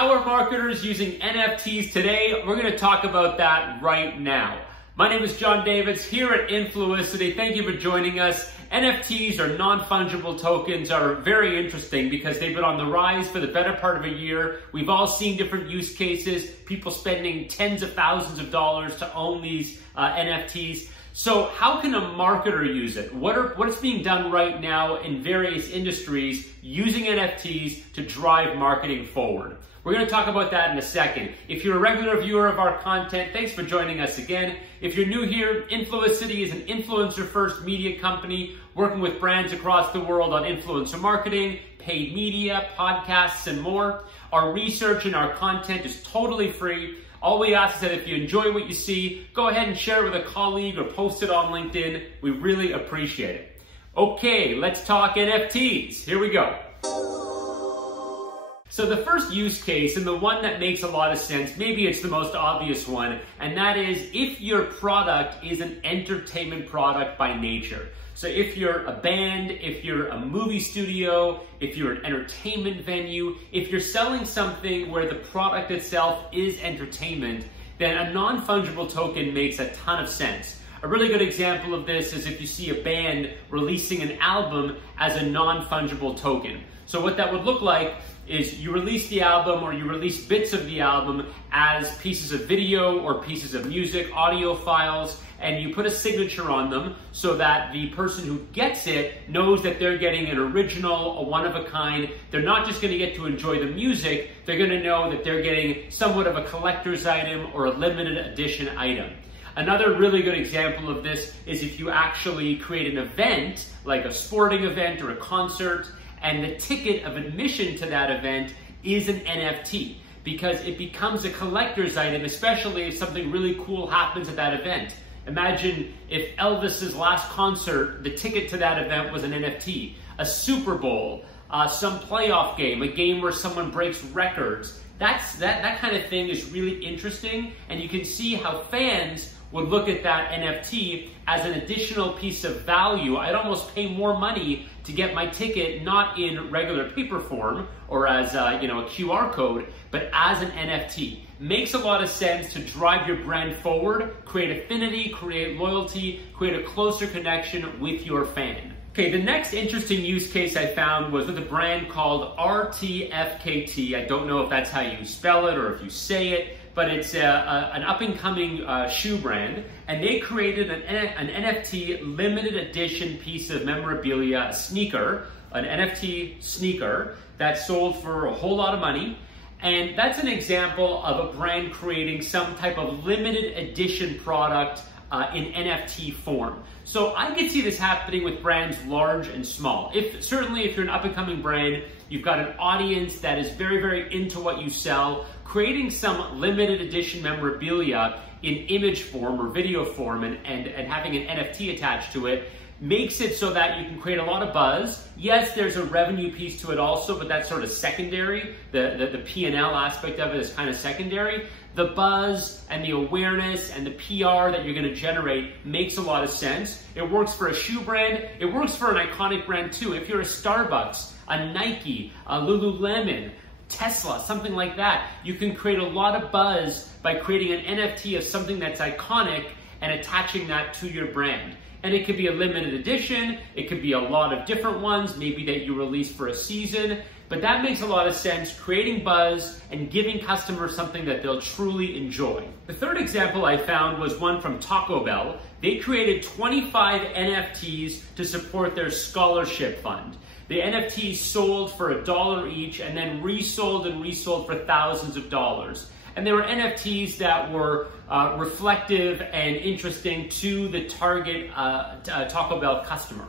How are marketers using NFTs today? We're going to talk about that right now. My name is Jon Davids here at Influicity. Thank you for joining us. NFTs, or non-fungible tokens, are very interesting because they've been on the rise for the better part of a year. We've all seen different use cases, people spending tens of thousands of dollars to own these NFTs. So how can a marketer use it? What is being done right now in various industries using NFTs to drive marketing forward? We're going to talk about that in a second. If you're a regular viewer of our content, thanks for joining us again. If you're new here, Influicity is an influencer-first media company working with brands across the world on influencer marketing, paid media, podcasts, and more. Our research and our content is totally free. All we ask is that if you enjoy what you see, go ahead and share it with a colleague or post it on LinkedIn. We really appreciate it. Okay, let's talk NFTs. Here we go. So the first use case, and the one that makes a lot of sense, maybe it's the most obvious one, and that is if your product is an entertainment product by nature. So if you're a band, if you're a movie studio, if you're an entertainment venue, if you're selling something where the product itself is entertainment, then a non-fungible token makes a ton of sense. A really good example of this is if you see a band releasing an album as a non-fungible token. So what that would look like is you release the album, or you release bits of the album as pieces of video or pieces of music, audio files, and you put a signature on them so that the person who gets it knows that they're getting an original, a one-of-a-kind. They're not just going to get to enjoy the music, they're going to know that they're getting somewhat of a collector's item or a limited edition item. Another really good example of this is if you actually create an event, like a sporting event or a concert, and the ticket of admission to that event is an NFT, because it becomes a collector's item, especially if something really cool happens at that event. Imagine if Elvis's last concert, the ticket to that event was an NFT, a Super Bowl, some playoff game, a game where someone breaks records. That kind of thing is really interesting, and you can see how fans would look at that NFT as an additional piece of value. I'd almost pay more money to get my ticket not in regular paper form or as a QR code, but as an NFT. Makes a lot of sense to drive your brand forward, create affinity, create loyalty, create a closer connection with your fan. Okay, the next interesting use case I found was with a brand called RTFKT. I don't know if that's how you spell it or if you say it, but it's an up-and-coming shoe brand, and they created an NFT limited edition piece of memorabilia, a sneaker, an NFT sneaker that sold for a whole lot of money. And that's an example of a brand creating some type of limited edition product in NFT form. So I could see this happening with brands large and small. Certainly if you're an up-and-coming brand, you've got an audience that is very, very into what you sell, creating some limited edition memorabilia in image form or video form and having an NFT attached to it makes it so that you can create a lot of buzz. Yes, there's a revenue piece to it also, but that's sort of secondary. The P&L aspect of it is kind of secondary. The buzz and the awareness and the PR that you're going to generate makes a lot of sense. It works for a shoe brand. It works for an iconic brand too. If you're a Starbucks, a Nike, a Lululemon, Tesla, something like that, you can create a lot of buzz by creating an NFT of something that's iconic and attaching that to your brand. And it could be a limited edition, it could be a lot of different ones, maybe that you release for a season, but that makes a lot of sense, creating buzz and giving customers something that they'll truly enjoy. The third example I found was one from Taco Bell. They created 25 NFTs to support their scholarship fund. The NFTs sold for $1 each and then resold and resold for thousands of dollars. And they were NFTs that were reflective and interesting to the target Taco Bell customer.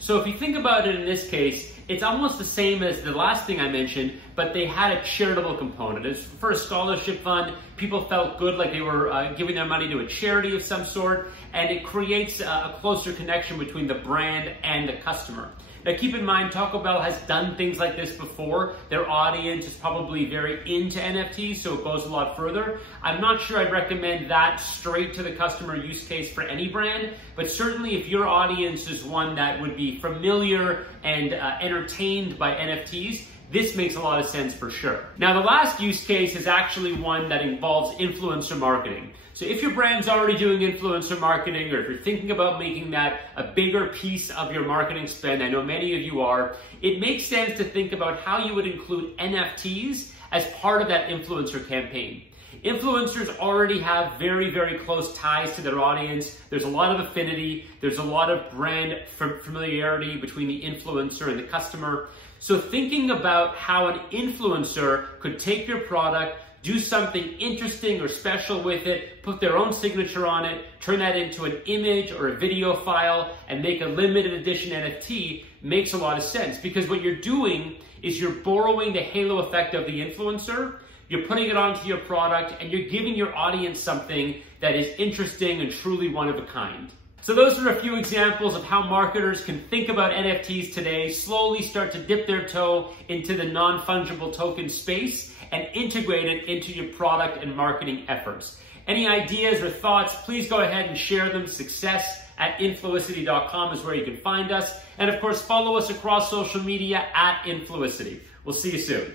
So if you think about it in this case, it's almost the same as the last thing I mentioned, but they had a charitable component. It's for a scholarship fund. People felt good, like they were giving their money to a charity of some sort, and it creates a closer connection between the brand and the customer. Now keep in mind, Taco Bell has done things like this before. Their audience is probably very into NFTs, so it goes a lot further. I'm not sure I'd recommend that straight to the customer use case for any brand, but certainly if your audience is one that would be familiar and entertained by NFTs, this makes a lot of sense for sure. Now, the last use case is actually one that involves influencer marketing. So if your brand's already doing influencer marketing, or if you're thinking about making that a bigger piece of your marketing spend, I know many of you are, it makes sense to think about how you would include NFTs as part of that influencer campaign. Influencers already have very, very close ties to their audience. There's a lot of affinity. There's a lot of brand familiarity between the influencer and the customer. So thinking about how an influencer could take your product, do something interesting or special with it, put their own signature on it, turn that into an image or a video file, and make a limited edition NFT makes a lot of sense, because what you're doing is you're borrowing the halo effect of the influencer, you're putting it onto your product, and you're giving your audience something that is interesting and truly one of a kind. So those are a few examples of how marketers can think about NFTs today, slowly start to dip their toe into the non-fungible token space, and integrate it into your product and marketing efforts. Any ideas or thoughts, please go ahead and share them. success@influicity.com is where you can find us. And of course, follow us across social media @Influicity. We'll see you soon.